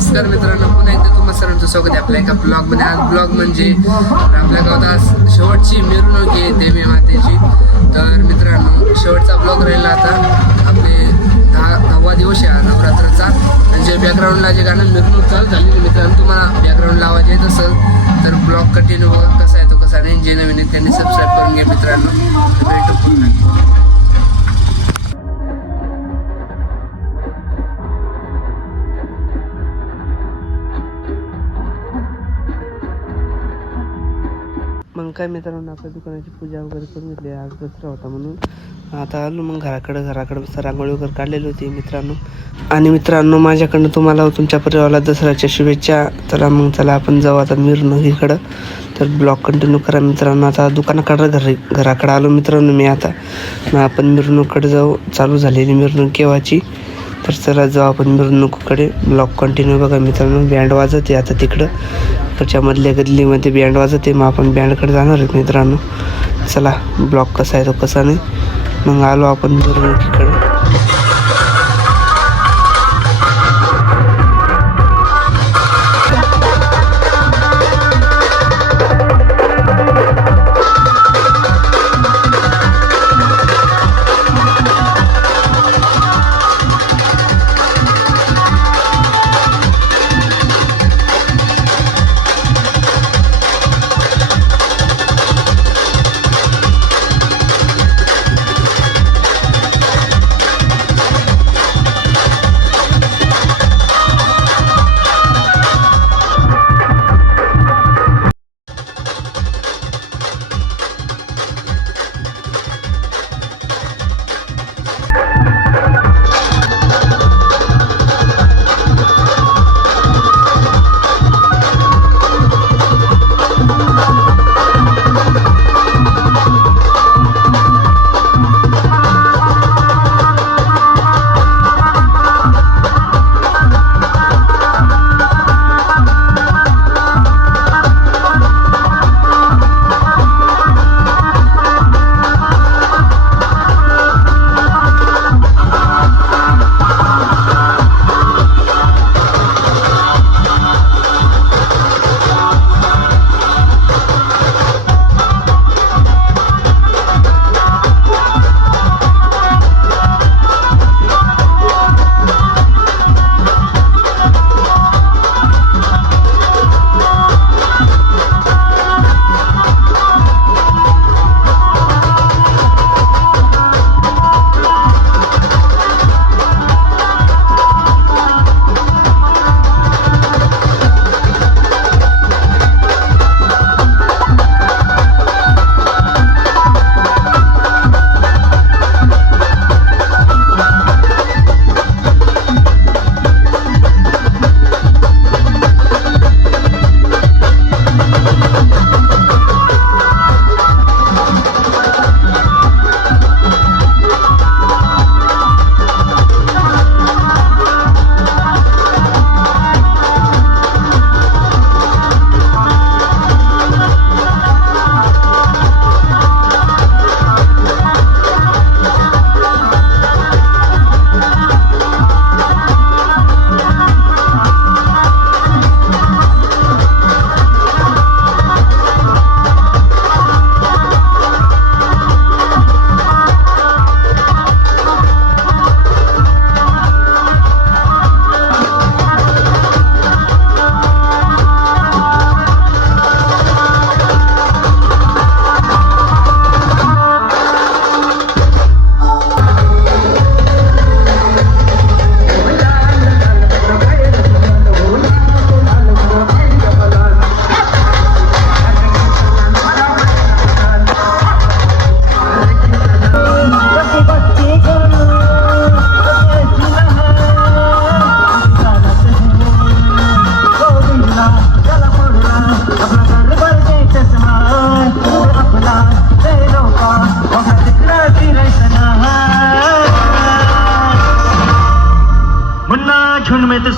नमस्कार मित्रांनो, पुन्हा एकदा तुम्हा सर्वांचं स्वागत आहे आपल्या एका ब्लॉगमध्ये. आज ब्लॉग म्हणजे आपल्या गावात आज शेवटची मिरवणूक आहे देवी मातेची. तर मित्रांनो, शेवटचा ब्लॉग राहिला आता. आपले 10वा दिवस आहे नवरात्राचा. आणि जे बॅकग्राऊंडला जे गाणं मिरवणूक चालू झाली मित्रांनो, तुम्हाला बॅकग्राऊंडला आवाज येत असेल तर ब्लॉग कंटिन्यू बघा कसा आहे तो कसा नाही. जे नवीन आहे त्यांनी सबस्क्राईब करून घ्या मित्रांनो. भेटू पुन्हा. मग काय मित्रांनो, आपल्या दुकानाची पूजा वगैरे करून घेतली. आज दसरा होता म्हणून आता आलो मग घराकडं रांगोळी वगैरे काढलेली होती मित्रांनो. आणि मित्रांनो, माझ्याकडनं तुम्हाला तुमच्या परिवाराला दसऱ्याच्या शुभेच्छा. तर मग चला आपण जाऊ आता मिरवणुकीकडं. तर ब्लॉग कंटिन्यू करा मित्रांनो. आता दुकानाकडं घराकडं आलो मित्रांनो मी आता. मग आपण मिरवणुकीकडे जाऊ. चालू झालेली मिरवणूक केव्हाची. तर चला जाऊ आपण मिरवणुकीकडे. ब्लॉग कंटिन्यू बघा मित्रांनो. बँड वाजत आहे आता तिकडं मधल्या गल्लीमध्ये बँड वाजते. मग आपण बँडकडे जाणार आहेत मित्रांनो. चला ब्लॉग कसा आहे तो कसा नाही. मग आलो आपण मिरवणुकीकडे.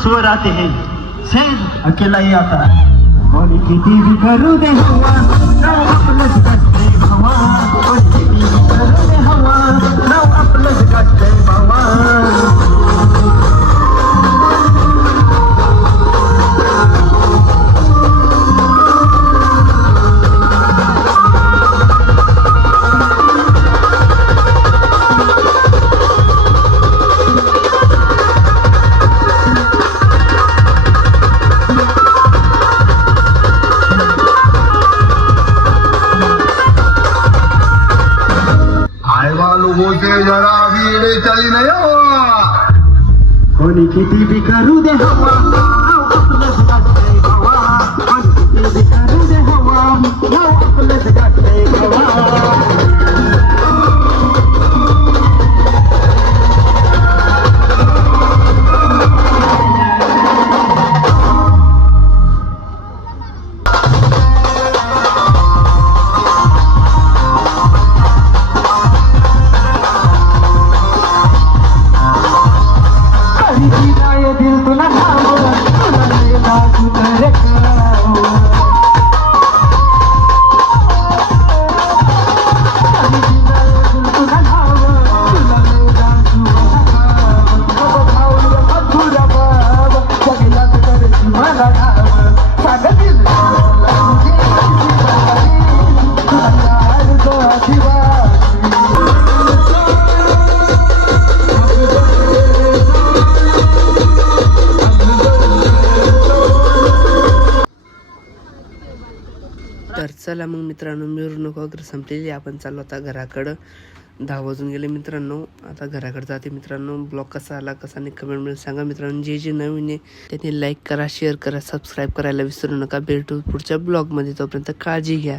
स्वर आते हैं सैर अकेला ही आता है। बोली किती भी करू दे हवा नाव आपलंच गाठते हवा। बोली किती भी करू दे हवा नाव आपलंच गाठते बाबा। दे हवा नाव आपलंच गाठतंय हवा कोणी किती करू दे हवा नाव आपलंच गाठतंय हवा दिल तुला नाव तुला लय दाखवू तर खाऊ दिल तुला नाव तुला लय दाखवू खाऊ मधुरा बाब जगलात करती मला नाव सांग दिल तर चला मग मित्रांनो, मिरवणूक वगैरे संपलेली, आपण चाललो आता घराकडं. 10 वाजून गेले मित्रांनो. आता घराकडे जाते मित्रांनो. ब्लॉग कसा आला कसा नाही कमेंटमध्ये सांगा मित्रांनो. जे जे नवीन आहे त्यांनी लाईक करा, शेअर करा, सबस्क्राईब करायला विसरू नका. भेटू पुढच्या ब्लॉगमध्ये. तोपर्यंत काळजी घ्या.